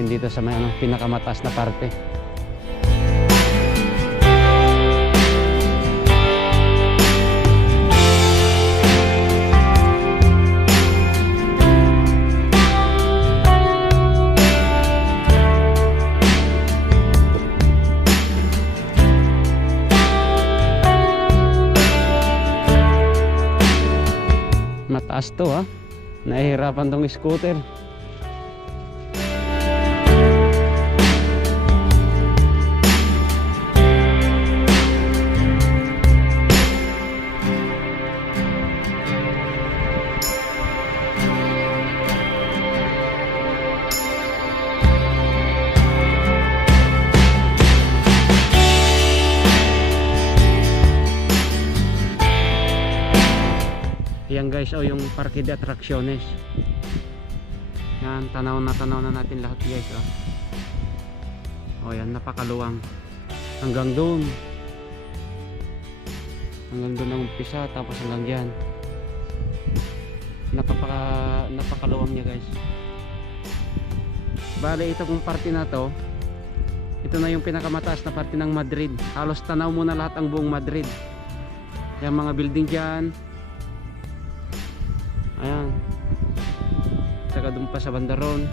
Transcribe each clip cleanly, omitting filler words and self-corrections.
natin dito sa may pinakamataas na parte. Mataas to ha. Nahihirapan tong scooter. Yan guys, oh, yung Parque de Atracciones. Yan, tanaw na natin lahat guys, oh. Oh, yan, napakaluwang. Hanggang doon ang umpisa, tapos hanggang dyan. Napakaluwang niya guys. Bale, ito kung parte na to, ito na yung pinakamataas na parte ng Madrid. Halos tanaw mo na lahat ang buong Madrid. Yung mga building dyan, ayan, saka dun pa sa bandaron.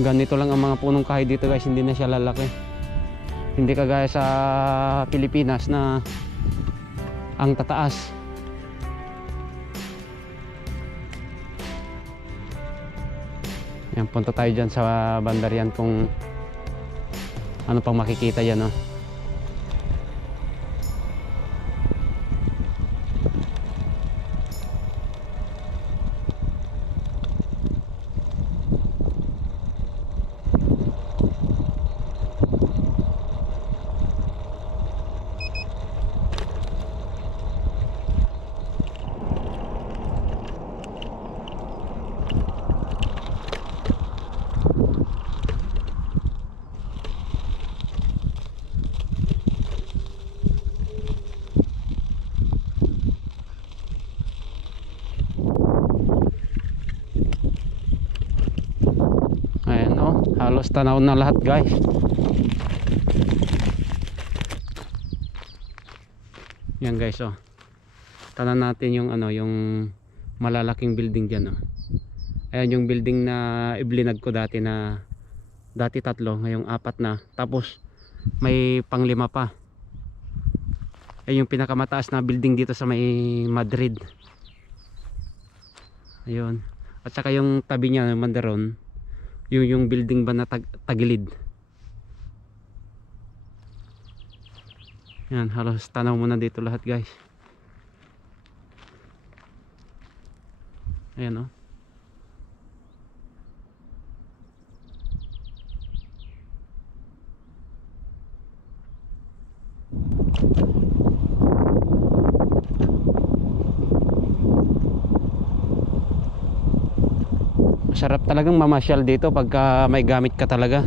Ganito lang ang mga punong kahoy dito guys, hindi na siya lalaki. Hindi kagaya sa Pilipinas na ang tataas. Ayan, punta tayo dyan sa bandarian kung ano pang makikita yan, oh. Halos tanaw na lahat guys. Yan guys, oh. Tanan natin yung yung malalaking building diyan, oh. Ayan yung building na iblinag ko dati na dati 3, ngayong 4 na. Tapos may pang-5 pa. Ayan yung pinakamataas na building dito sa may Madrid. Ayun. At saka yung tabi niya, Mandaron, yung building ba na tagilid. Yan, halos tanaw mo na dito lahat guys. Ayan, oh. Masarap talagang mamasyal dito pagka may gamit ka talaga.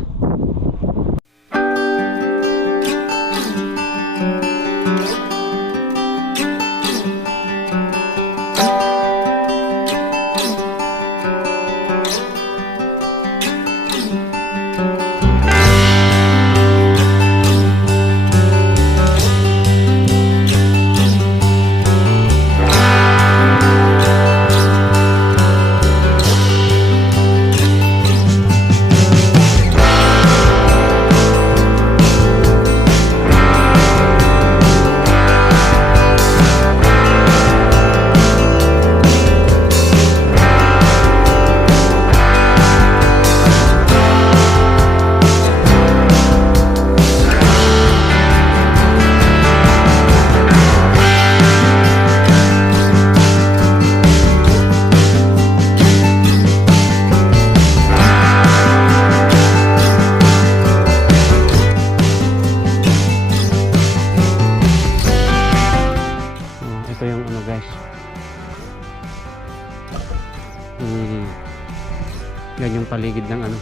Yan yung paligid ng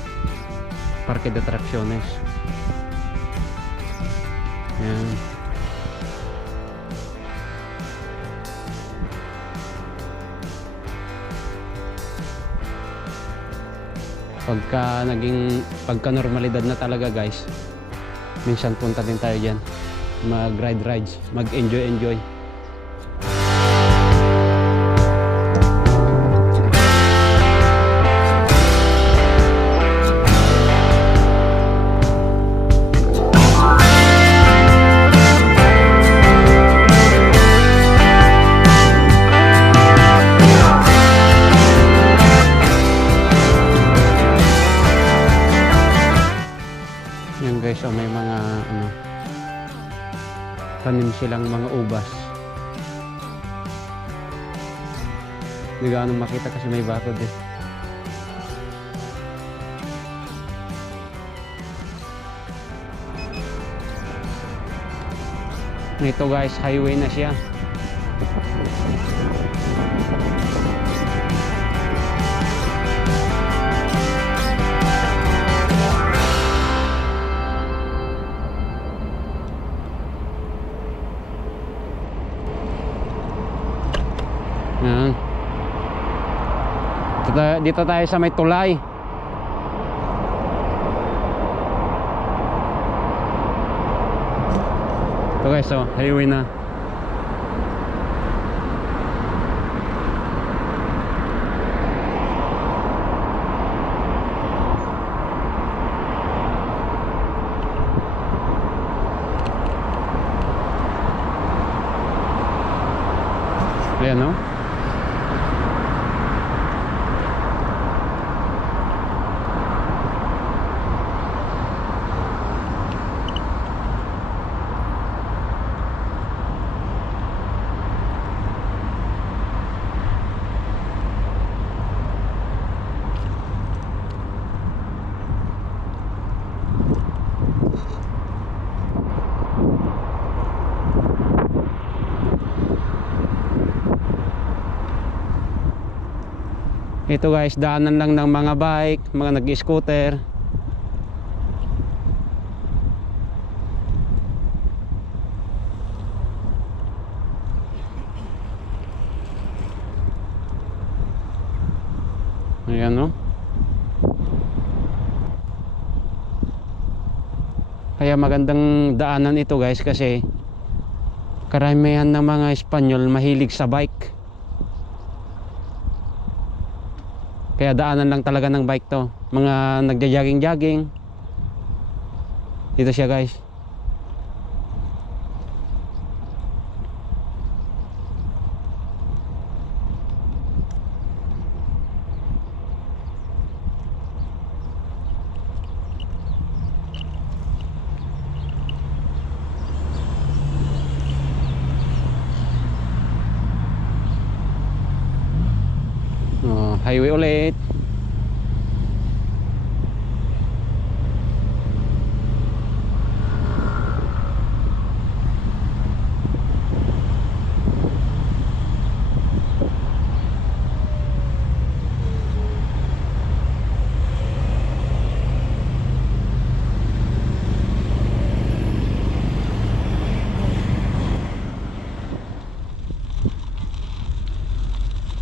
Parque de Atracciones. Yan. Pagka normalidad na talaga guys, minsan punta din tayo dyan, mag rides, mag enjoy. Yan guys, so may mga tanim silang mga ubas. Hindi gaano makita kasi may bakod eh. Ito guys, highway na siya. Yan. Dito tayo sa may tulay. Ito guys, so highway na. Ayan no. Ito guys, daanan lang ng mga bike, mga nag-scooter. Ayan no. Kaya magandang daanan ito guys kasi karamihan ng mga Espanyol mahilig sa bike. Kaya daanan lang talaga ng bike to. Mga nagja-jogging. Dito siya guys. Highway ulit.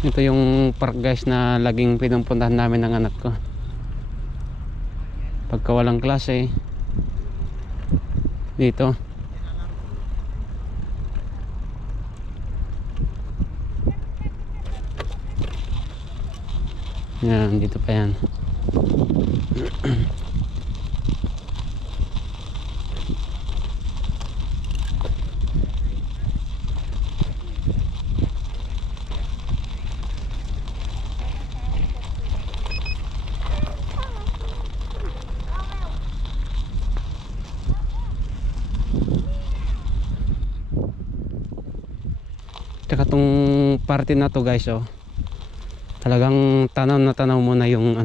Ito yung park guys na laging pinupuntahan namin ng anak ko pagka walang klase dito. Yan, dito pa yan. Tsaka tong parte na to guys, oh, talagang tanaw na tanaw mo na yung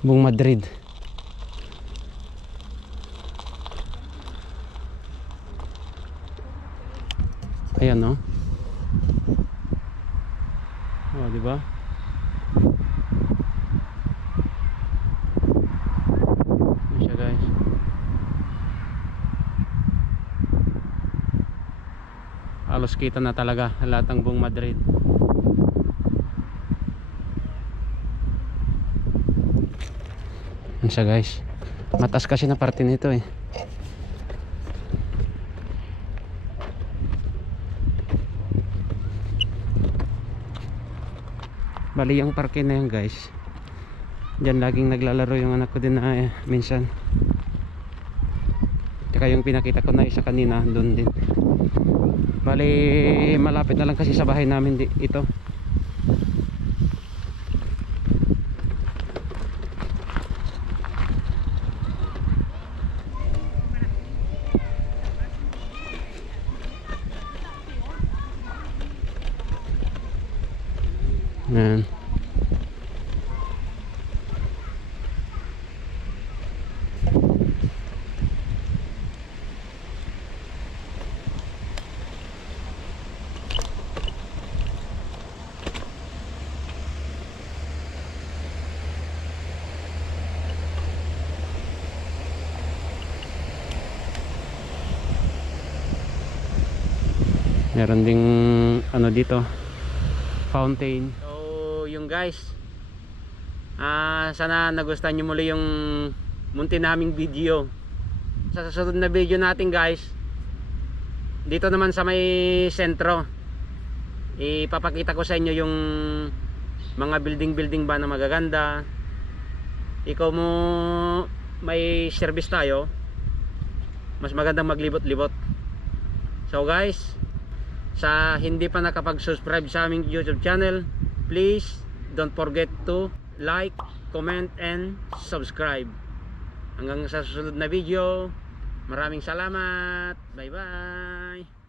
buong Madrid. Ayan no. Oh, di ba? Ano siya guys? Halos kita na talaga lahat ng buong Madrid. Yan siya guys. Mataas kasi na parte nito eh. Bali yung parke na yan guys, diyan laging naglalaro yung anak ko din na minsan. Tsaka yung pinakita ko na isa kanina doon din. Bali malapit na lang kasi sa bahay namin ito. Yan. Meron ding ano dito, fountain. So yung guys, sana nagustuhan nyo muli yung munti naming video. Sa susunod na video natin guys, dito naman sa may sentro, ipapakita ko sa inyo yung mga building ba na magaganda. Ikaw mo may service tayo, mas magandang maglibot-libot. So guys, sa hindi pa nakapag-subscribe sa aming YouTube channel, please don't forget to like, comment, and subscribe. Hanggang sa susunod na video, maraming salamat. Bye bye.